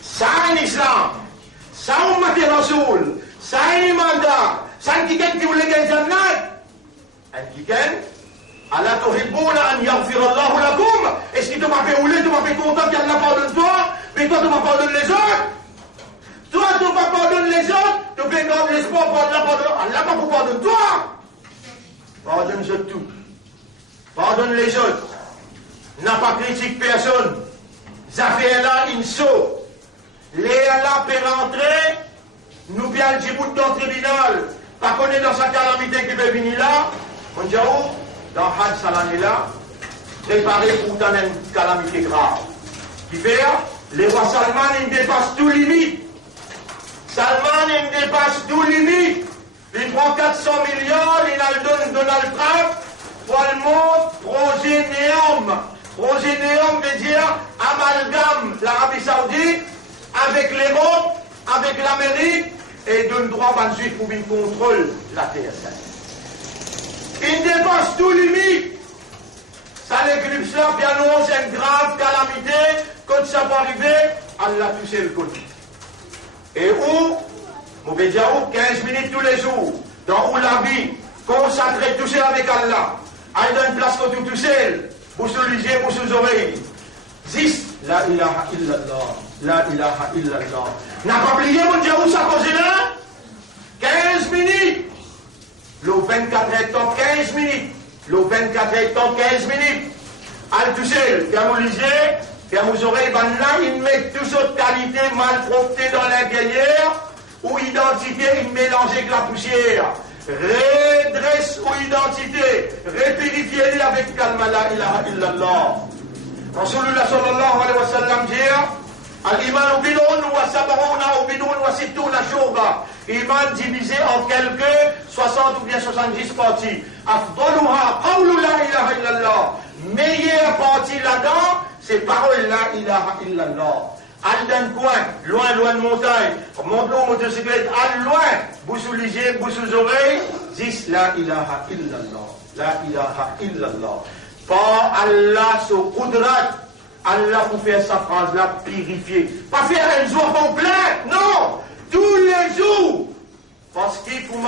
Ça un islam, ça un ummati rasoul, ça un imam d'Allah, ça un quelqu'un qui voulait gagner jannat. Un quelqu'un, Allah tuhibbuna an yaghfir Allahu lakum. Est-ce qu'il te m'a fait rouler, tu m'as fait content qu'Allah pardonne toi, mais toi tu m'as pardonné les autres? Toi, tu ne vas pas pardonner les autres, tu fais garder l'espoir pour Allah pardonne. Allah va vous pardonner toi. Pardonne-je tout. Pardonne les autres. N'a pas critiqué personne. Ça fait là une saut. Les Allah peut rentrer, nous bien le bout dans le tribunal, pas connaître dans sa calamité qui peut venir là. On dit où? Dans Hajj Salani là, préparé pour une calamité grave. Qui fait? Les rois Salman, ils dépassent tout limite. Salman, il dépasse tout limite. Il prend 400 millions, il a le donne Donald Trump, pour le monde, progénéum. Progénéum veut dire amalgame l'Arabie Saoudite avec l'Europe, avec l'Amérique, et donne droit à un juif pour qu'il contrôle la TSN. Il dépasse tout limite. Ça l'éclipse là, bien non, c'est une grave calamité. Quand ça va arriver, Allah a touché le côté. Et où, mauvais dire où, 15 minutes tous les jours, dans où la vie, consacrée, touchée avec Allah. Elle donne place quand tout seul, vous sous les yeux, vous sous les oreilles. 10, la ilaha illallah, la ilaha illallah. N'a pas oublié, mon Dieu, où ça cause là? 15 minutes. Le 24 est temps, 15 minutes. Le 24 est temps, 15 minutes. Elle touche, quand vous lisez, quand vous aurez, ben là, il met toutes sortes de qualités mal proptées dans l'intérieur, ou identité, il mélange avec la poussière. Redresse ou identité, répérifiez-les avec kalma la ilaha illallah. Rasulullah sallallahu alayhi wa sallam dit, al-iman bid'un wa sab'una ou bid'un wa sittuna shu'ba. Iman divisé en quelques 60 ou bien 70 parties. Afdaluha qawlu la ilaha illallah. Meilleure partie là-dedans, c'est parole la ilaha illallah. Al d'un coin, loin de montagne, monte l'eau, motocyclette, al loin, vous sous les yeux, vous sous les oreilles, dis la ilaha illallah. La ilaha illallah. Pas Allah sur Qudrat, Allah pour faire sa phrase là, purifier. Pas faire un jour complet, non! Tous les jours! Parce qu'il faut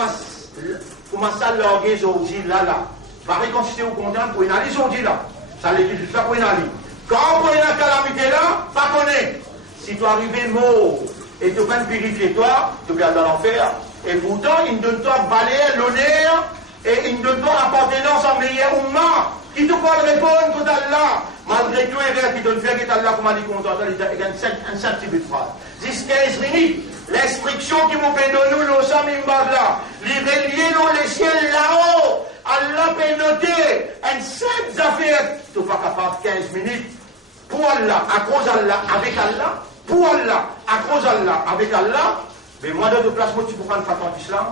m'assaluer aujourd'hui là. Pareil quand j'étais au content pour une année aujourd'hui là. Ça l'équipe juste là pour une année. Quand on a une calamité là, pas connaître. Si tu arrives mort et tu vas purifier toi, tu vas dans l'enfer. Et pourtant, il ne donne pas balayer l'honneur et il ne donne pas appartenance en meilleur umma. Qui te peut répondre tout Allah, malgré tout et rien qui donne faire que Allah, comme a dit content, il y a un seul petit phrase. 10-15 minutes, l'instruction qui vous peut donner, nous sommes là, les reliés dans les ciels là-haut, Allah peut noter une seule affaire, tu n'es pas capable 15 minutes, pour Allah, à cause d'Allah, avec Allah, pour Allah, à cause d'Allah, avec Allah. Mais moi, de place, moi, tu peux prendre fatant islam.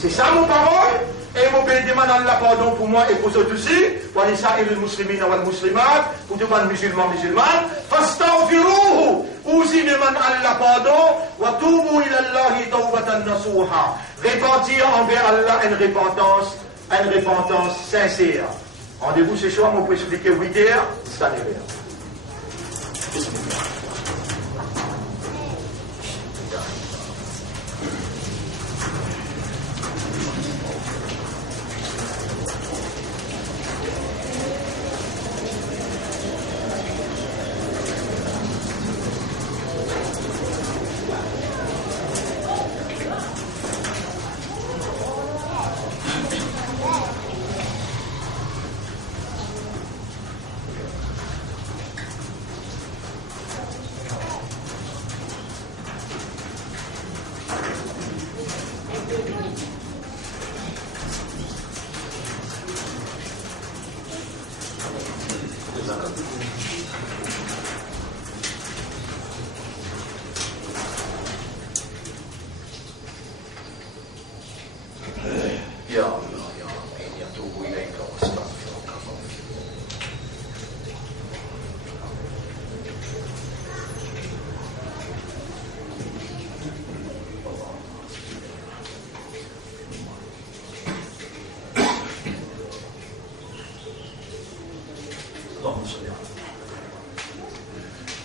C'est ça mon parole. Et mon béni demande Allah pardon pour moi et pour ceux aussi. Pour les sa'irul muslimina wal muslimat. Pour tout le monde musulman, musulman. Fastaghfiruhu. Aussi demande Allah pardon. Wa tubu ila Allahi tawbatan nasuha. Repentir envers Allah une repentance sincère. Rendez-vous ce soir, on peut expliquer 8 heures. Ça n'est rien. Bismillah.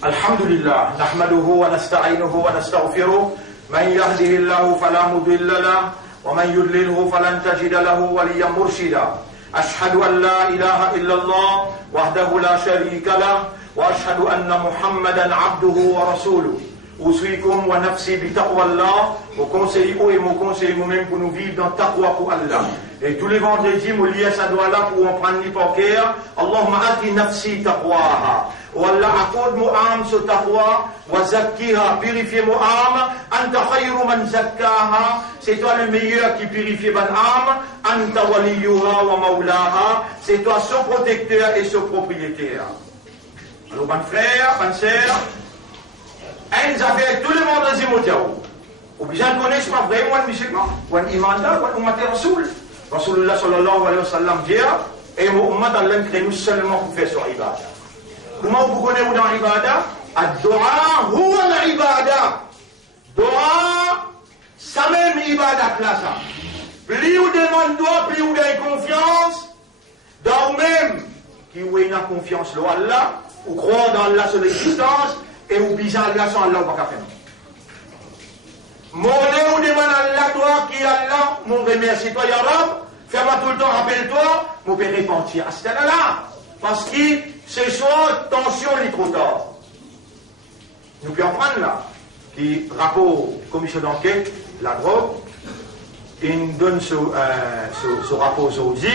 الحمد لله نحمده ونستعينه ونستغفره من يهده الله فلا مضل له ومن يضلله فلن تجد له وليا مرشدا أشهد أن لا إله إلا الله وحده لا شريك له وأشهد أن محمدا عبده ورسوله أوصيكم ونفسي بتقوى الله vous conseillez et vous conseillez vous-même pour nous vivre dans taqwa pour Allah. Et tous les vendredis, nous lions ça doit là pour en prendre l'hypocrite. Allahumma ati nafsi taqwaha. Ou Allah accorde mon âme ce taqwa. Wa zakkiha, purifie mon âme. Anta khayru man zakkaha. C'est toi le meilleur qui purifie mon âme. Anta waliyuha wa maulaha. C'est toi son protecteur et son propriétaire. Alors, bon frère, bonne sœur, elles avaient tous les vendredis mondiaux. Ou bien ne connaissent pas vraiment un musulman, ou un imanda, ou un ummat rasoul. Rasulullah sallallahu alayhi wa sallam dit, et ummat Allah crée nous seulement pour faire son ibadah. Comment vous connaissez dans l'ibadah? Ad-du'a huwa l'ibadah. Doa, ça même ibadat là ça. Plus vous demandez doa, plus vous avez confiance dans vous-même, qui vous avez confiance dans Allah, ou croire dans Allah sur l'existence, et vous bisez Allah sans Allah, pas qu'à faire. Mon vous demande Allah, toi qui est Allah, mon remercie toi, Ya Rab, fais-moi tout le temps, rappelle-toi, mon père repentir à ce là parce que ce soir, tension, il est trop tard. Nous pouvons prendre là. Qui rapport commission d'enquête, la drogue, il donne ce rapport aujourd'hui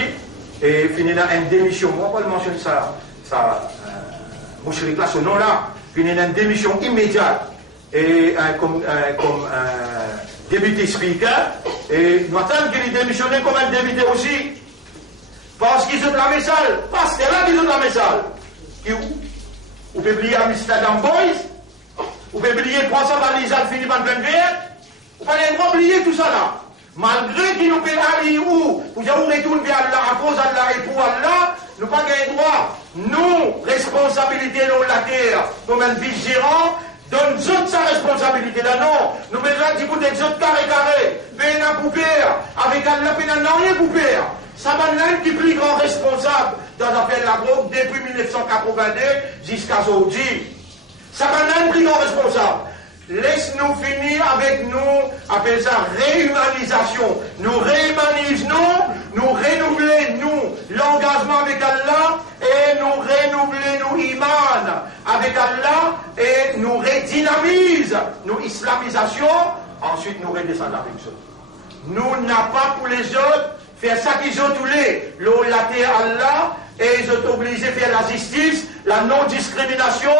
et finit là une démission. Moi, pas le mentionner ça, mon chéri là, ce nom-là, finit une démission immédiate et comme député speaker et nous attendons qu'il démissionne comme un député aussi parce qu'ils ont la message, parce que là qu'ils ont la message. Vous pouvez oublier Amsterdam Boys. Vous pouvez oublier 300 balises à Philippe en plein verre. Vous pouvez oublier tout ça là. Malgré qu'il nous peut aller où vous avez retourné vers Allah, à cause d'Allah et pour Allah, nous n'avons pas gagné droit. Nous, responsabilité de la terre, comme un vice-gérant, donne toute sa responsabilité là, non. Nous mettons du coup des autres carré, peine à poupée, avec Allah, peine à rien poupée. Ça va l'un qui est plus grand responsable dans l'affaire de la drogue depuis 1982 jusqu'à aujourd'hui. Ça va l'un plus grand responsable. Laisse-nous finir avec nous, appelle ça réhumanisation. Nous réhumanisons, nous renouvelons l'engagement avec Allah et nous renouvelons iman avec Allah et nous redynamisons nos islamisations. Ensuite, nous redescendons avec eux. Nous n'avons pas pour les autres faire ça qu'ils ont tous les la terre Allah et ils sont obligés de faire la justice, la non-discrimination.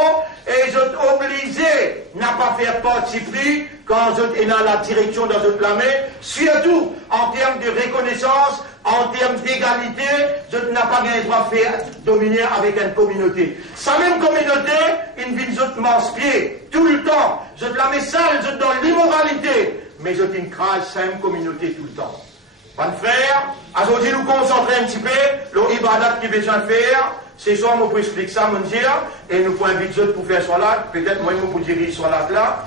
Et ils sont obligés n'a pas faire partie pris quand ils sont dans la direction dans notre planète, surtout en termes de reconnaissance, en termes d'égalité, ils n'ont pas le droit de faire dominer avec une communauté. Sa même communauté, ils viennent pied tout le temps. Ils la met sale, ils sont dans l'immoralité, mais ils écrasent sa même communauté tout le temps. Bon frère, aujourd'hui nous concentrer un petit peu, l'ibadat qui besoin de faire. C'est soit on peut expliquer ça, mon dire, et nous pouvons inviter d'autres pour faire soit là, peut-être moi je peux diriger soit là,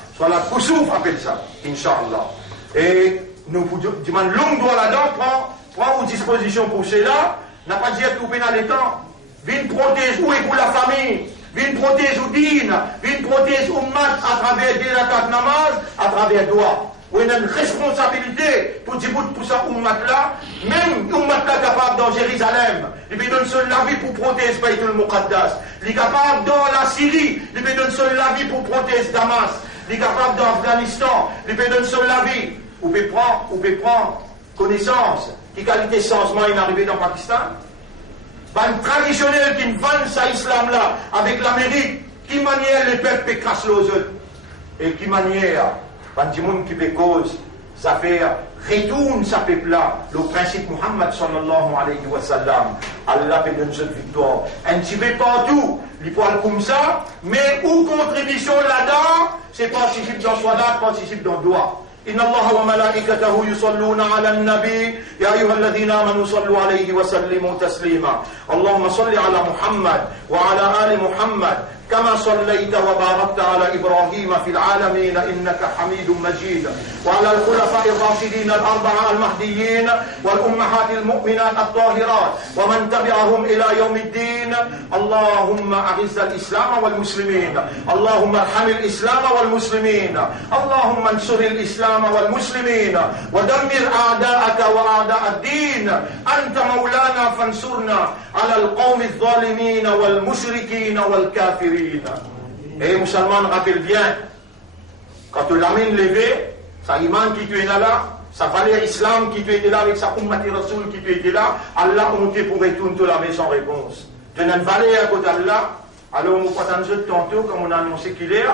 pour souffle, appelle ça, Inch'Allah. Et nous pouvons demander longue droit là-dedans, prends vos dispositions pour cela, n'a pas dit couper dans les temps, viens protéger où et pour la famille, viens protéger ou dîne, viens protéger ou mat à travers des rakat namaz, à travers doigt. Où il y a une responsabilité pour dire pour ça ummat-là, même ummat-là capable dans Jérusalem, il peut donner seul la vie pour protéger Baytul Muqaddas, il est capable dans la Syrie, il peut donner seul la vie pour protéger Damas, il est capable dans l'Afghanistan, il peut donner seul la vie, vous pouvez prendre connaissance, qui qualité changement est arrivé dans le Pakistan, ban traditionnel qui vend ça islam là, avec l'Amérique, qui manière les peuples cassent les autres, et qui manière quand du monde qui fait cause, ça fait retourne sa peuple là, le principe Muhammad sallallahu alayhi wa sallam, Allah fait donner cette victoire. Un petit peu partout, il faut aller comme ça, mais où contribution là-dedans, c'est participe dans Salat, participe dans Dua. إن الله وملائكته يصلون على النبي يا أيها الذين آمنوا صلوا عليه وسلموا تسليما اللهم صل على محمد وعلى آل محمد كما صليت وباركت على إبراهيم في العالمين إنك حميد مجيد وعلى الخلفاء الراشدين الأربعة المهديين والأمهات المؤمنات الطاهرات ومن تبعهم إلى يوم الدين اللهم أعز الإسلام والمسلمين اللهم ارحم الإسلام والمسلمين اللهم انصر الإسلام والمسلمين ودمر أعداءك وأعداء الدين أنت مولانا فانصرنا على القوم الظالمين والمشركين والكافرين. Et musulman rappelle bien, quand tu l'amènes levé, ça iman qui tu es là, ça valeur islam qui tu étais là avec sa ummati rasoul qui tu étais là, Allah monté pour retourner toute la maison sans réponse. Tu n'as une valeur à côté d'Allah, alors on va attendre tantôt, comme on a annoncé qu'il est,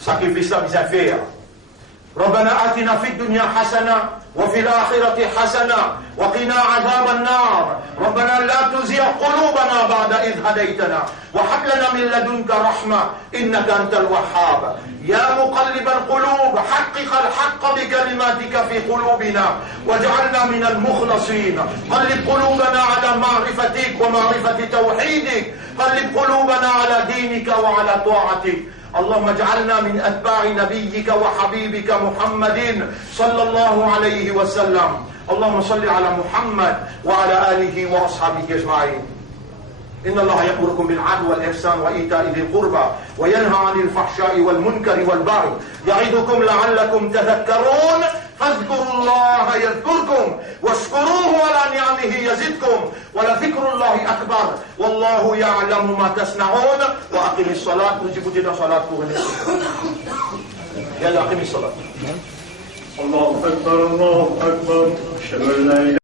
sacrifice ça bien faire. ربنا آتنا في الدنيا حسنة وفي الآخرة حسنة وقنا عذاب النار. ربنا لا تزغ قلوبنا بعد إذ هديتنا وهب لنا من لدنك رحمة إنك أنت الوهاب. يا مقلب القلوب حقق الحق بكلماتك في قلوبنا واجعلنا من المخلصين. قلب قلوبنا على معرفتك ومعرفة توحيدك. قلب قلوبنا على دينك وعلى طاعتك. اللهم اجعلنا من أتباع نبيك وحبيبك محمد صلى الله عليه وسلم. اللهم صل على محمد وعلى آله وأصحابه أجمعين. إن الله يأمركم بالعدل والإحسان وإيتاء ذي القربى وينهى عن الفحشاء والمنكر والبغي يعظكم لعلكم تذكرون. فاذكروا الله يذكركم واشكروه على نعمه يزدكم ولذكر الله أكبر والله يعلم ما تصنعون. وأقم الصلاة. نجيب جدا صلاتكم. يلا أقم الصلاة. الله أكبر الله أكبر. أشهد أن لا إله